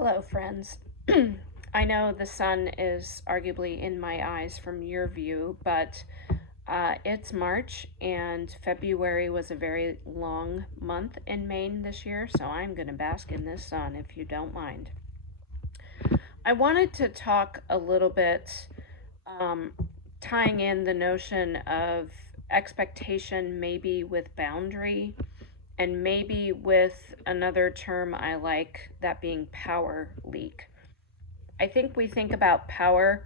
Hello, friends. I know the sun is arguably in my eyes from your view, but it's March and February was a very long month in Maine this year, so I'm going to bask in this sun if you don't mind. I wanted to talk a little bit, tying in the notion of expectation maybe with boundary and maybe with another term I like, that being power leak. I think we think about power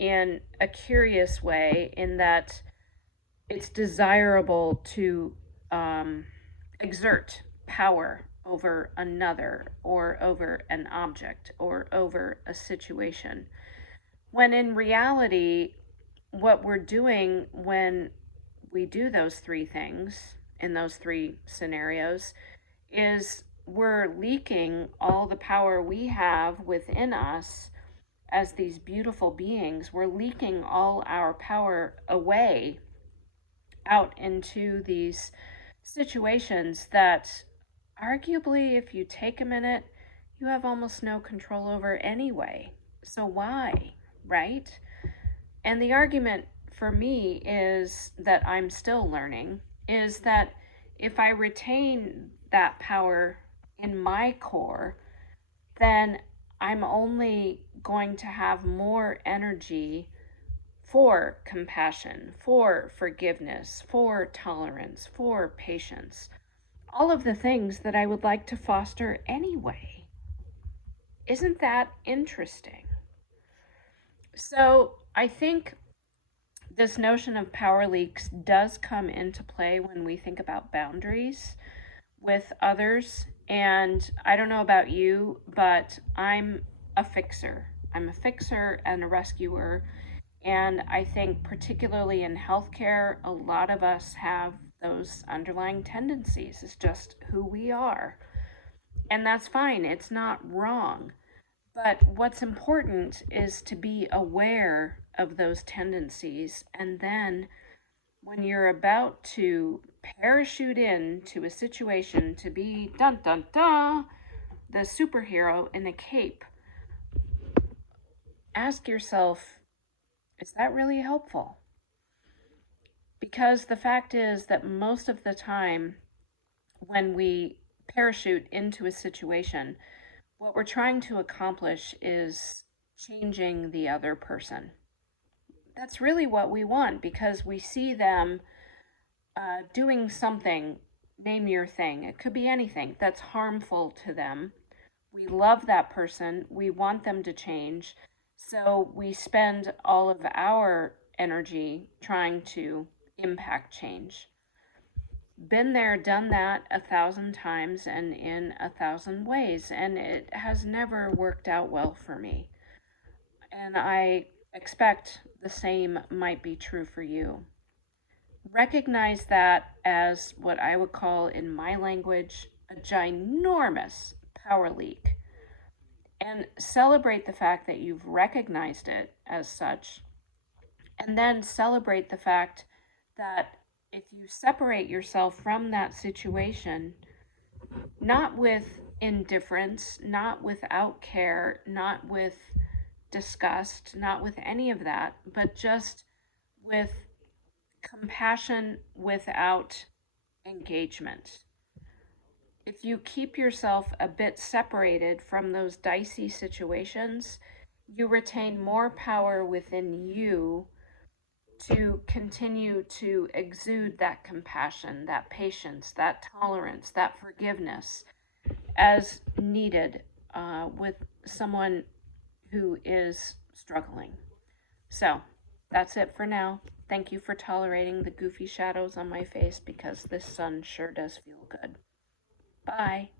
in a curious way, in that it's desirable to exert power over another, or over an object, or over a situation. When in reality, what we're doing when we do those three things in those three scenarios is we're leaking all the power we have within us as these beautiful beings. We're leaking all our power away out into these situations that, arguably, if you take a minute, you have almost no control over anyway. So why, right? And the argument for me is that I'm still learning is that if I retain that power in my core, then I'm only going to have more energy for compassion, for forgiveness, for tolerance, for patience. All of the things that I would like to foster anyway. Isn't that interesting? So I think this notion of power leaks does come into play when we think about boundaries with others. And I don't know about you, but I'm a fixer. I'm a fixer and a rescuer. And I think, particularly in healthcare, a lot of us have those underlying tendencies. It's just who we are. And that's fine, it's not wrong. But what's important is to be aware of those tendencies, and then when you're about to parachute into a situation to be dun dun dun the superhero in a cape, ask yourself, is that really helpful? Because the fact is that most of the time when we parachute into a situation, what we're trying to accomplish is changing the other person. That's really what we want, because we see them doing something, name your thing, it could be anything, that's harmful to them. We love that person, we want them to change, so we spend all of our energy trying to impact change. Been there, done that 1,000 times and in 1,000 ways, and it has never worked out well for me. And I expect the same might be true for you. Recognize that as what I would call, in my language, a ginormous power leak, and celebrate the fact that you've recognized it as such, and then celebrate the fact that if you separate yourself from that situation, not with indifference, not without care, not with disgust, not with any of that, but just with compassion without engagement. If you keep yourself a bit separated from those dicey situations, you retain more power within you to continue to exude that compassion, that patience, that tolerance, that forgiveness as needed with someone who is struggling. So that's it for now. Thank you for tolerating the goofy shadows on my face, because this sun sure does feel good. Bye.